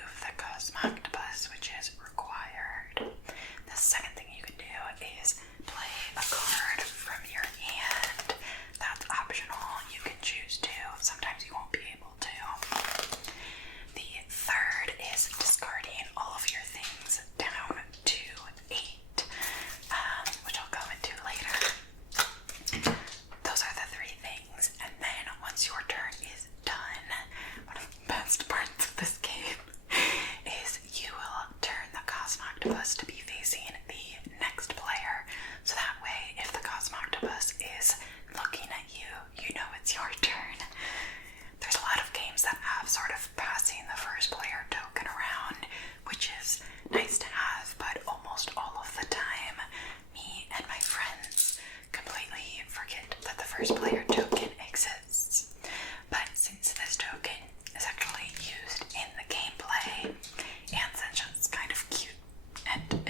remove the Cosmoctopus, which is required. The second thing you can do is play a card from your hand. That's optional. You can choose to. Sometimes you won't be able to. The third is discarding all of your things down to 8, which I'll go into later. Those are the 3 things, and then once your turn is done, one of the best parts of this game is you will turn the Cosmoctopus to be facing the next player, so that way if the Cosmoctopus is looking at you, you know it's your turn. There's a lot of games that have sort of passing the first player token around, which is nice to have, but almost all of the time, me and my friends completely forget that the first player token exists. But since this token is actually used in the gameplay, and since it's kind of cute and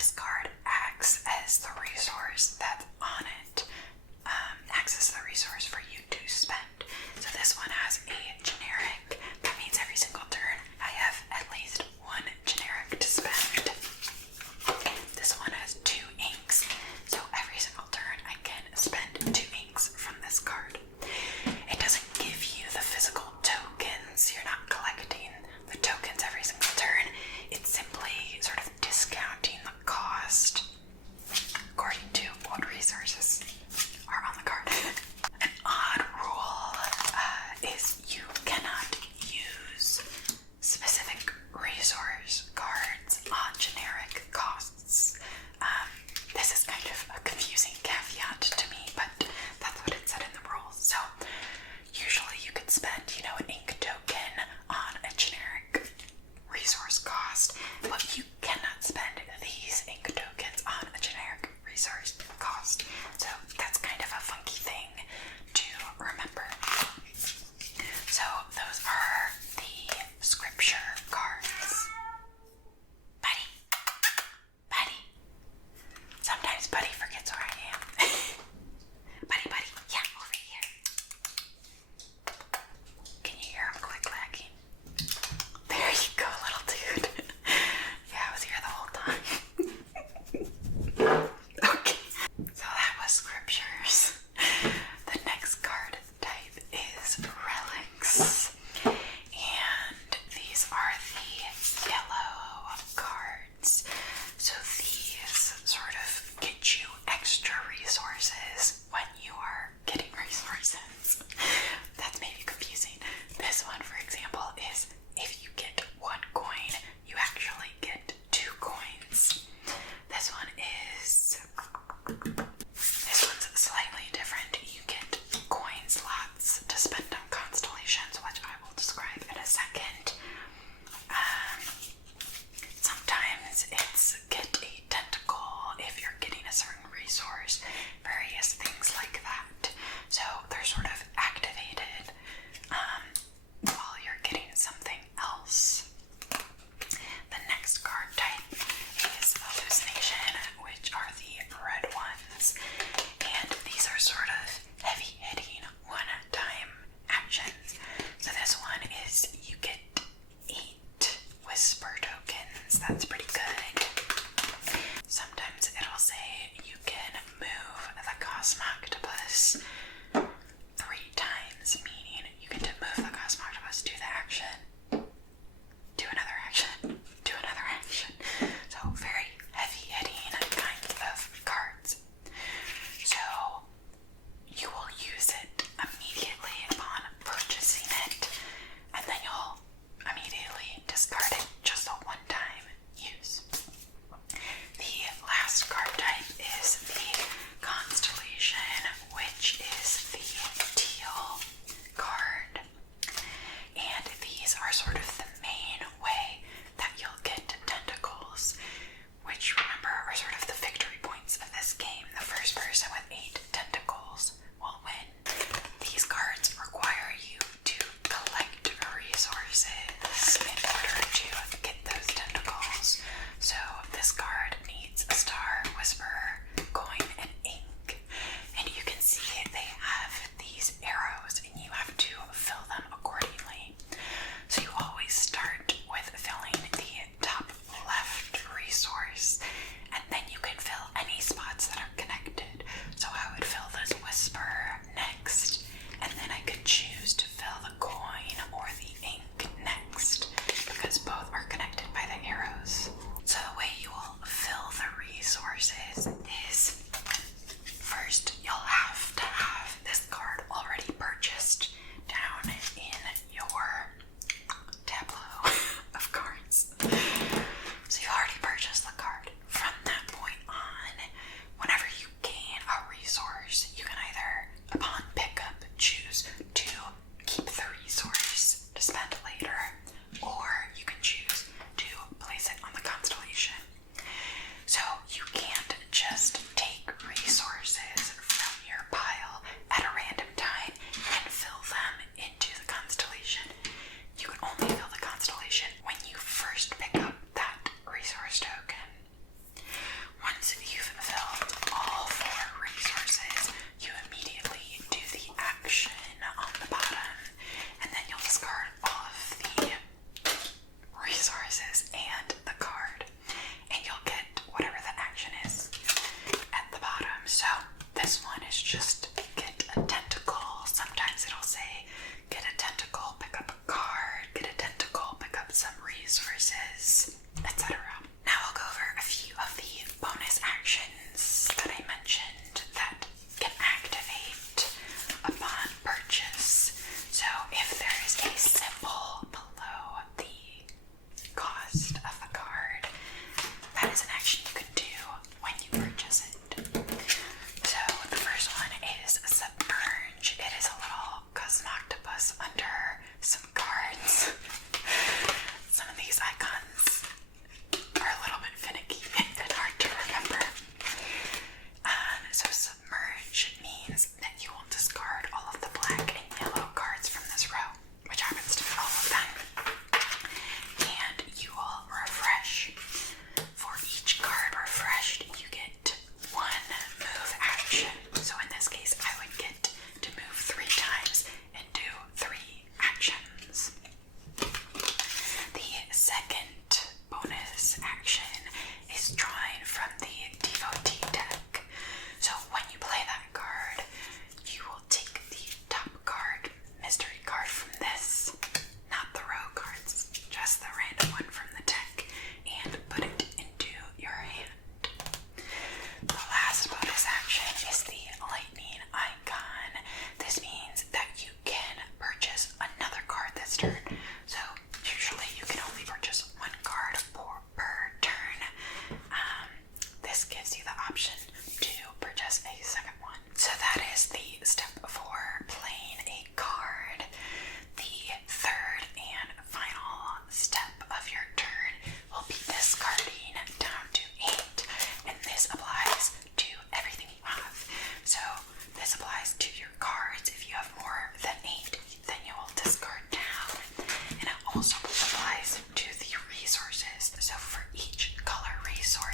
this card acts as the resource that's on it, acts as the resource for you to spend. So this one has a generic. That means every single turn I have at least one generic to spend. This one has 2 inks, so every single turn I can spend 2 inks from this card. It doesn't give you the physical tokens. You're not collecting the tokens every single turn. It's simply sort of discounting the cost according to what resources are on the card. An odd rule is you cannot use specific resource cards on generic costs. This is kind of a confusing caveat to me, but that's what it said in the rules. So usually you could spend, an ink token on a generic resource cost, but you cannot spend these ink tokens on a generic resource cost. So that's kind of a funky thing to remember. So those are the scripture cards. Buddy. Buddy. Sometimes Buddy forgets where I am. Buddy. Yeah, over here. Can you hear him click-clacking? There you go, little dude. Yeah, I was here the whole time. Okay, so that was scriptures. The next card type is relics. And these are the yellow cards. So these sort of get you extra resources when you are getting resources. That's maybe confusing. This one, for example, is if you get 1 coin, you actually get 2 coins. This one's slightly different. You get coin slots to spend on constellations, which I will describe in a second. Sometimes it's get a tentacle if you're getting a certain resource, various things like that. So they're sort of activated while you're getting something else. The next card type is hallucination, which are the red ones.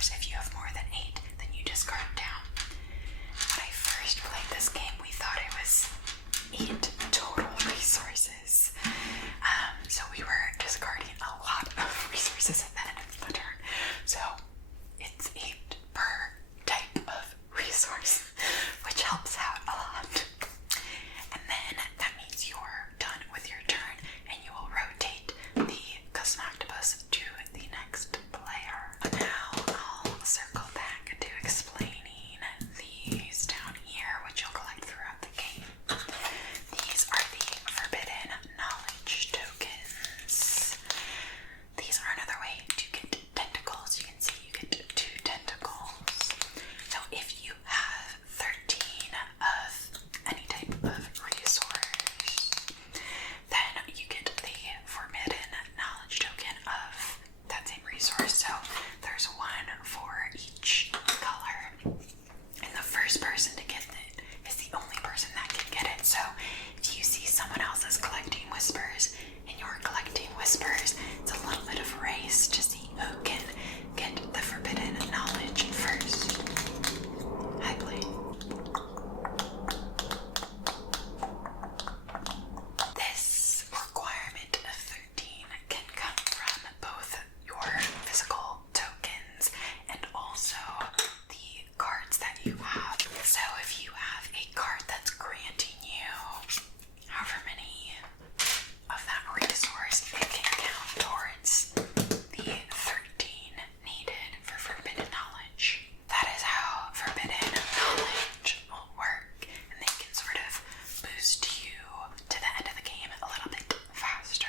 course, if you have more than 8, then you discard down. When I first played this game, we thought it was 8 total resources. So we were discarding a lot of resources at the end of the turn. So it's 8 per type of resource, which helps out a lot. And then that means you're done with your turn, and you will rotate the Custom Octopus to the next player. Now I'll circle back to explaining these down here, which you'll collect throughout the game. These are the Forbidden Knowledge tokens. These are another way to get tentacles. You can see you get 2 tentacles. So if you have 13 of any type of resource, then you get the Forbidden Knowledge token of that same resource. So there's 1 for each color. And the first person to get it is the only person that can get it. So if you see someone else is collecting whispers and you're collecting whispers, it's a little bit of a race to see who can get the Forbidden Knowledge first. Hi, Blade. This requirement of 13 can come from both your physical tokens and also the cards that you have. So if you have a card that's granting you however many of that resource, it can count towards the 13 needed for Forbidden Knowledge. That is how Forbidden Knowledge will work, and they can sort of boost you to the end of the game a little bit faster.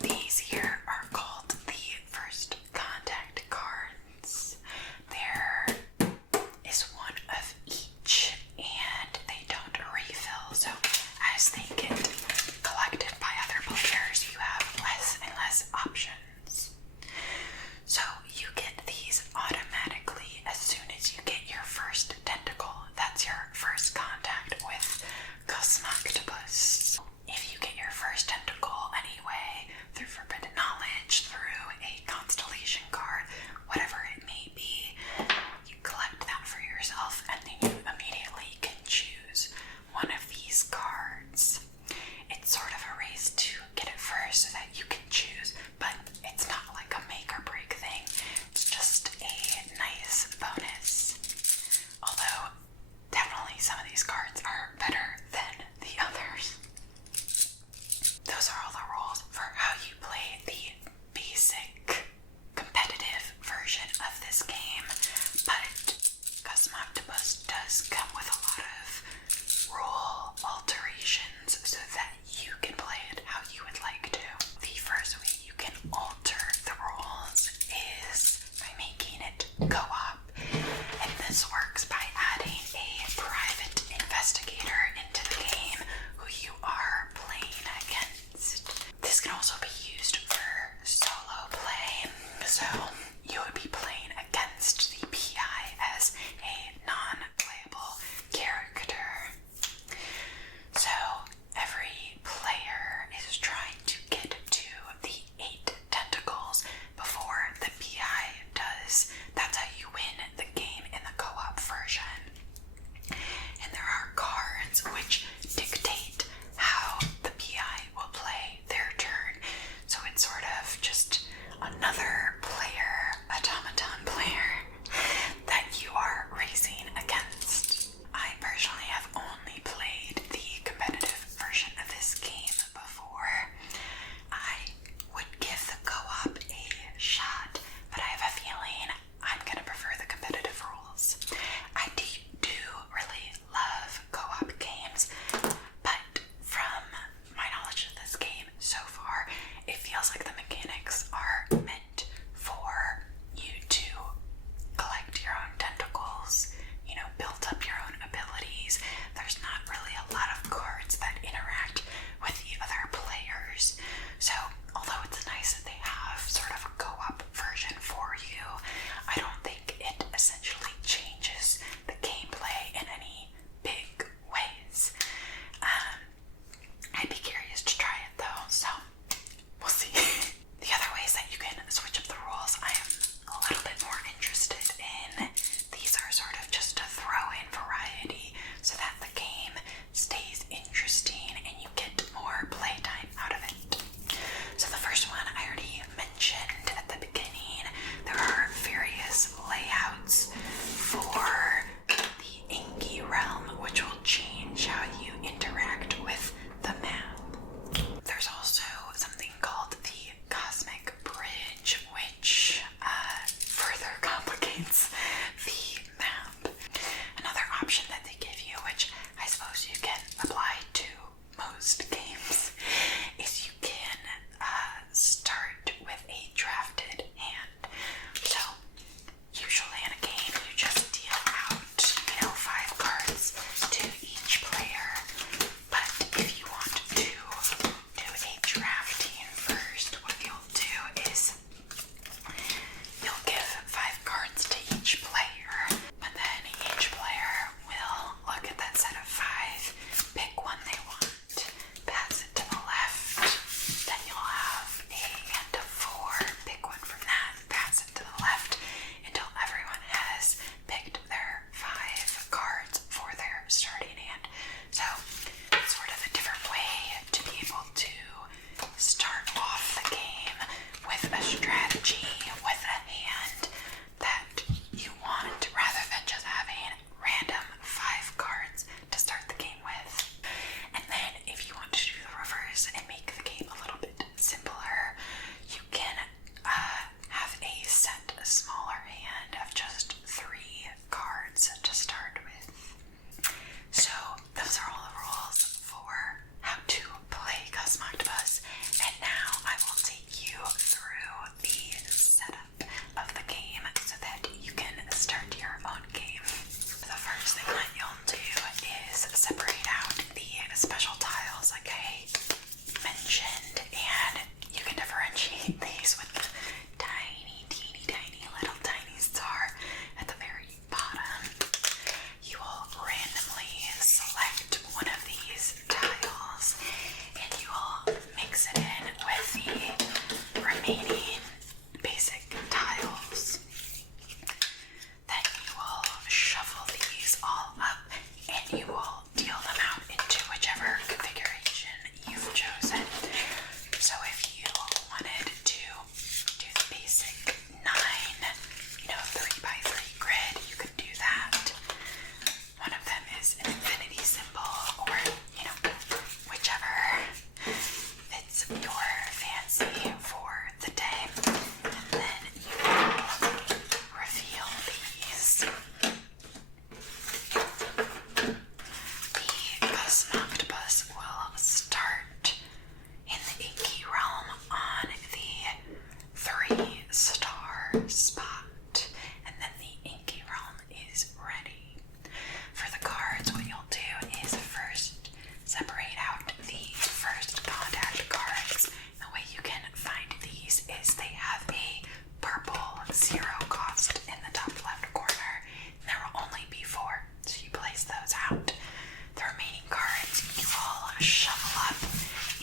These here are called the First Contact cards. There is 1 of each, and they don't refill, so as they get collected by other players, you have less and less options. So you get these automatically as soon as you get your first tentacle. That's your first contact with Custom Octopus. If you get your first tentacle anyway, through Forbidden Knowledge, through a constellation card, whatever it may be, you collect that for yourself, and then you immediately can choose one of these cards. It's sort of a race to get it first so that you can choose, but it's not like a make or break thing. It's just a nice bonus. Although, definitely some of these cards are better than the others. Those are all the rules for how you play the basic competitive version of this game, but Custom Octopus does come with a lot of rule alterations so that you can play it how you would like to. The first way you can alter the rules is by making it co-op, and this works by adding a private investigator into the game who you are playing against. This can also be used for solo play, so you would be playing against the PI as a non-playable character. So every player is trying to get to the 8 tentacles before the PI does. That's how you our hand of just 3 cards to start with. So those are all the rules for how to play Cosmoctopus, and now I will take you through the setup of the game so that you can start your own game. The first thing that you'll do is separate out the special tiles like I mentioned, and you can differentiate these with the tiny, teeny, tiny, little tiny star at the very bottom. You will randomly select one of these tiles and you will mix it in with the remaining basic tiles. Then you will shuffle these all up and you will deal them out into whichever configuration you've chosen. So if you wanted to do the basic 9, 3x3 grid, you could do that. One of them is an infinity symbol, or, whichever fits your fancy for the day. And then you will reveal these. The Cosmoctopus will start in the Inky Realm on the 3-star spot, and then the Inky Realm is ready. For the cards, what you'll do is first separate out the first contact cards. The way you can find these is they have a purple 0 cost in the top left corner. There will only be 4, so you place those out. The remaining cards you will shuffle up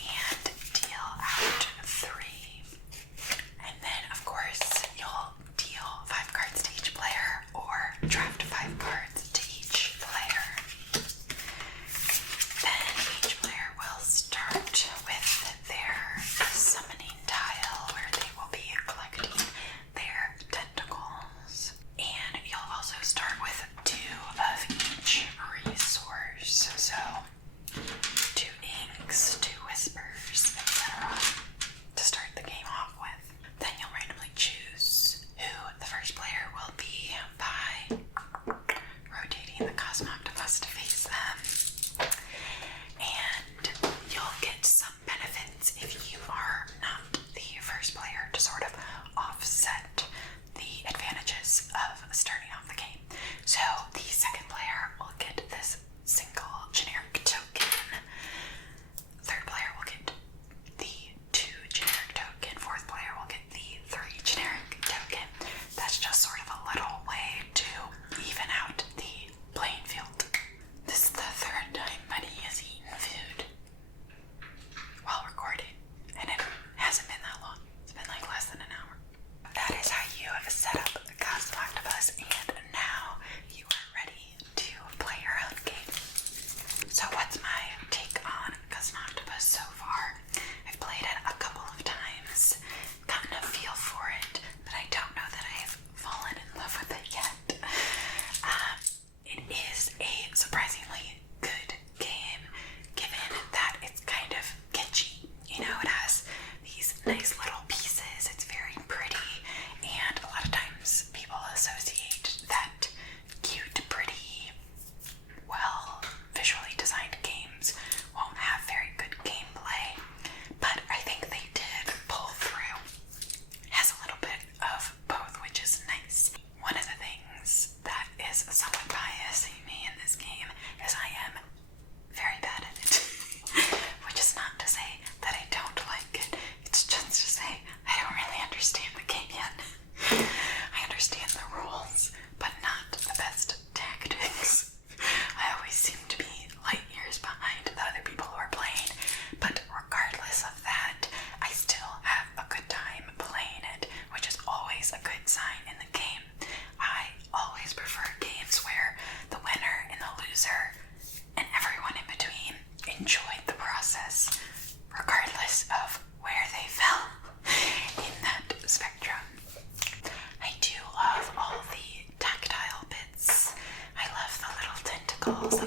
and deal out 3. And then, of course, you'll deal 5 cards to each player or draft 5 cards to each player. Then each player will start with their summoning tile where they will be collecting their tentacles. And you'll also start with 2 of each resource. So 2 inks, 2 whispers, etc. to start the game off with. Then you'll randomly choose who the first player will be by rotating the Cosmoctopus to face them. And you'll get some benefits if you are not the first player to sort of offset the advantages of starting off the game. So the second player will get this single generic token. Third player will get the 2 generic token. Fourth player will get the 3 generic token. That's just sort of a little way to even out the playing field. This is the 3rd time Buddy has eaten food while recording, and it hasn't been that long. It's been like less than an hour. That is how you set up the Cosmoctopus, and now you are ready to play your own game. So what's my take on Cosmoctopus so far? I've played it a couple of times, gotten a feel for it, but I don't know that I've fallen in love with it yet. It is a surprisingly good game, given that it's kind of kitschy. It has these nice little pieces, it's very pretty, and a lot of times people associate that cute, pretty, well, visually designed games won't have very good gameplay, but I think they did pull through. Has a little bit of both, which is nice. One of the things that is somewhat biasing me in this game is I am very bad at it. Which is not to say that I don't like it. It's just to say I don't really understand the game yet. I understand the rules, but not the best tactics. I always seem to be light years behind the other people who are playing, but regardless of that, I still have a good time playing it, which is always a good sign in the game. I always prefer games where the winner and the loser and everyone in between enjoyed the process, regardless of where they fell in that spectrum. I do love all the tactile bits. I love the little tentacles, the